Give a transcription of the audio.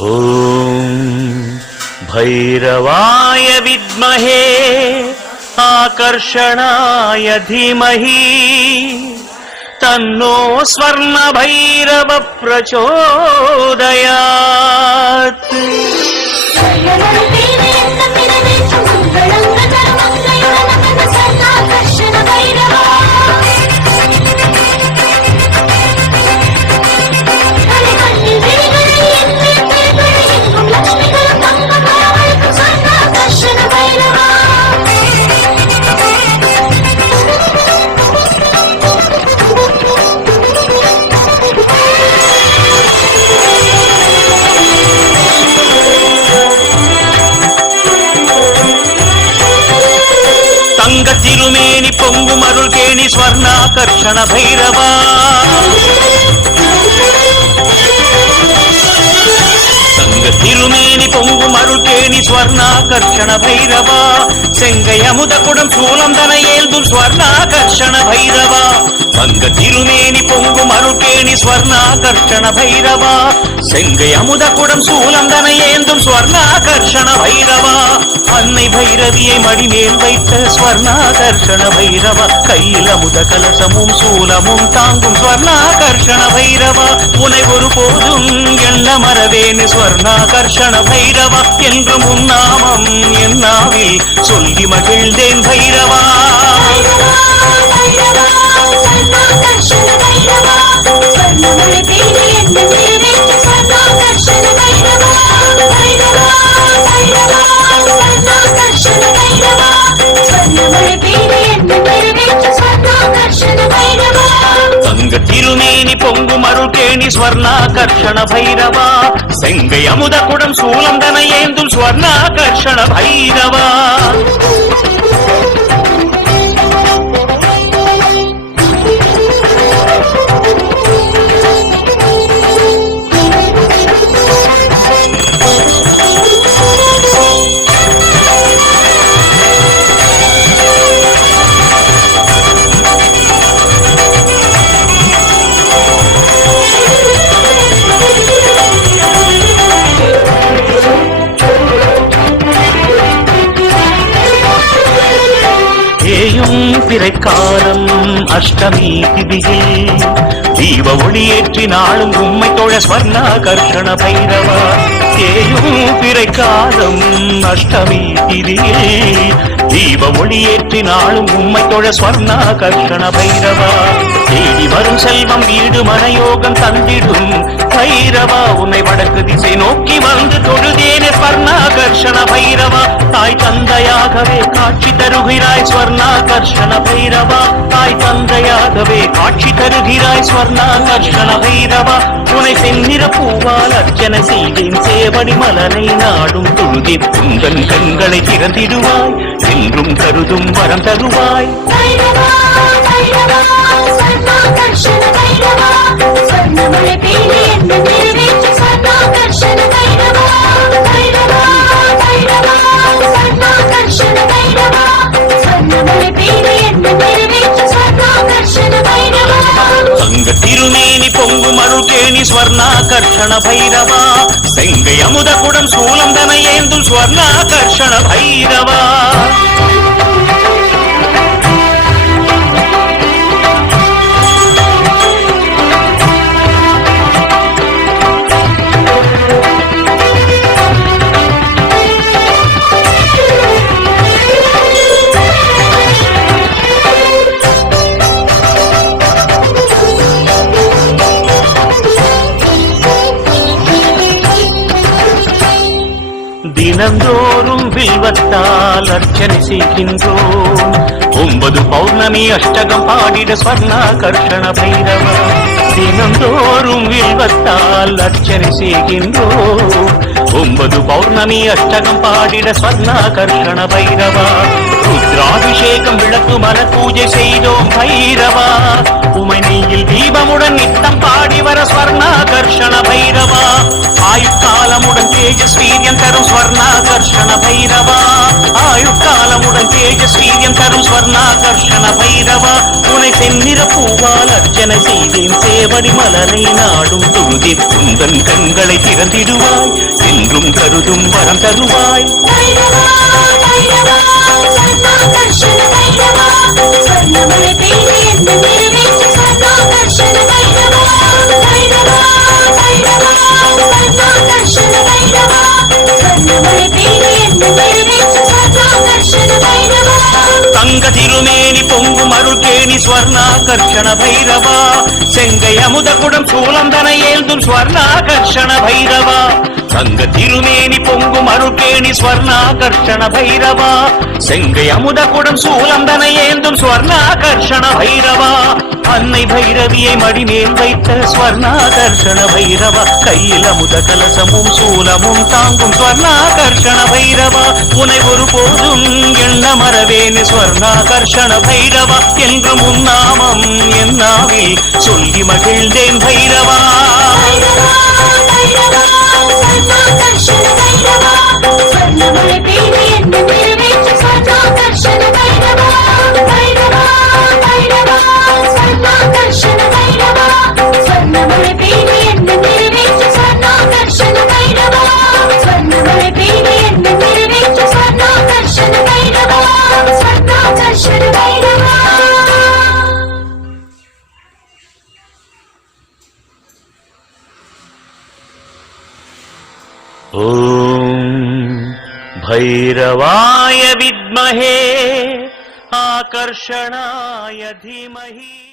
ॐ भैरवाय विद्महे आकर्षणाय धीमहि तन्नो स्वर्णभैरव प्रचोदयात्। तिरुमेनि पोंगु मरुल्केणि स्वर्णाकर्षण भैरवा तिरुमेनि पोंगु मरुल्केणि स्वर्णाकर्षण भैरवा सेंगयमुदकुडं शूलं दनयेल्दु स्वर्णाकर्षण भैरवा अंग तिरुमेनि पोंगु मरुल्केणि स्वर्णाकर्षण भैरवा सेंगयमुदकुडं शूलं दनयेल्दु स्वर्णाकर्षण भैरवा अन्नै भैरवियै मडिमेल வைத்த स्वर्णाकर्षण भैरवा கையில் அமுத கலசமும் சூலமும் தாங்கும் स्वर्णाकर्षण भैरवा உனை ஒருபோதும் எண்ண மறவேன் स्वर्णाकर्षण भैरवा என்றும் உன் நாமம் என் நாவில் சொல்லி மகிழ்ந்தேன் भैरवा तिरुमेनि पोंगु मरुल्केणि स्वर्णाकर्षण भैरवा सेंगै अमुदकुडं शूलं दनयेन्दु स्वर्णाकर्षण भैरवा பிறைக்காலம் அஷ்டமி திதியில் தீப ஒளியேற்றி நாளும் உம்மை தொழ ஸ்வர்ணாகர்ஷண பைரவா தேயும் பிறைக்காலம் அஷ்டமி திதியில் தீப ஒளியேற்றி நாளும் உம்மை தொழ ஸ்வர்ணாகர்ஷண பைரவா தேடி வரும் செல்வம் வீடு மனயோகம் தந்திடும் பைரவா உன்னை வடக்கு திசை நோக்கி வந்து தொழுதேனே ஸ்வர்ணாகர்ஷண பைரவா தாய் தந்தையாகவே காட்சி தருகிறாய் ஸ்வர்ணாகர்ஷண भैरवा ताय तंदैयागवे काட்சி தருகிறாய் स्वर्णाकर्षण भैरवा உனை செந்நிற பூவால் அர்ச்சனை செய்தேன் சேவடி மலரை நாடும் தொழுதேன் உந்தன் கண்களை திறந்திடுவாய் என்றும் கருதும் வரம் தருவாய் भैरवा भैरवा स्वर्णाकर्षण भैरवा स्वर्णमலை பேணி என்ன நிறைவேற்று स्वर्णाकर्षण भैरवा भैरवा भैरवा स्वर्णाकर्षण भैरवा स्वर्णमலை பேணி तिरुमेनि पोंगु मरुल्केणि स्वर्णाकर्षण भैरवा सेंगै अमुदकुडं शूलं दनयेन्दु स्वर्णाकर्षण भैरवा தினந்தோறும் வில்வத்தால் அர்ச்சனை செய்கின்றோம் 9 பௌர்ணமி அஷ்டகம் பாடிட ஸ்வர்ணாகர்ஷண பைரவா தினந்தோறும் வில்வத்தால் அர்ச்சனை செய்கின்றோம் 9 பௌர்ணமி அஷ்டகம் பாடிட ஸ்வர்ணாகர்ஷண பைரவா ருத்ராபிஷேகம் விளக்கு மல பூஜை செய்தோம் பைரவா உமை நெய்யில் தீபமுடன் நித்தம் பாடி வர ஸ்வர்ணாகர்ஷண பைரவா ஆயுட்காலமுடன் தேஜஸ்வீரியம் தரும் ஸ்வர்ணாகர்ஷண பைரவா ஆயுட்காலமுடன் தேஜஸ்வீரியம் தரும் ஸ்வர்ணாகர்ஷண பைரவா உனை செந்நிற பூவால் அர்ச்சனை செய்தேன் சேவடி மலரை நாடும் தொழுதே குந்தன் கண்களை திறந்திடுவாய் என்றும் கருதும் வரம் தருவாய் தங்க திருமேனி பொங்கும் அருள்கேணி ஸ்வர்ணாகர்ஷண பைரவா செங்கை அமுதகுடம் சூலந்தனை ஏந்தும் ஸ்வர்ணாகர்ஷண பைரவா தங்க திருமேனி பொங்கும் அருள்கேணி ஸ்வர்ணாகர்ஷண பைரவா செங்கை அமுதகுடம் சூலந்தனை ஏந்தும் ஸ்வர்ணாகர்ஷண பைரவா அன்னை பைரவியை மடிமேல் வைத்த ஸ்வர்ணாகர்ஷண பைரவா கையில் அமுத கலசமும் சூலமும் தாங்கும் ஸ்வர்ணாகர்ஷண பைரவா உனை ஒருபோதும் எண்ண மறவேன் ஸ்வர்ணாகர்ஷண பைரவா என்று முன்னாமம் என் நாவில் சொல்லி மகிழ்ந்தேன் பைரவா भैरवाय विद्महे आकर्षणाय धीमहि।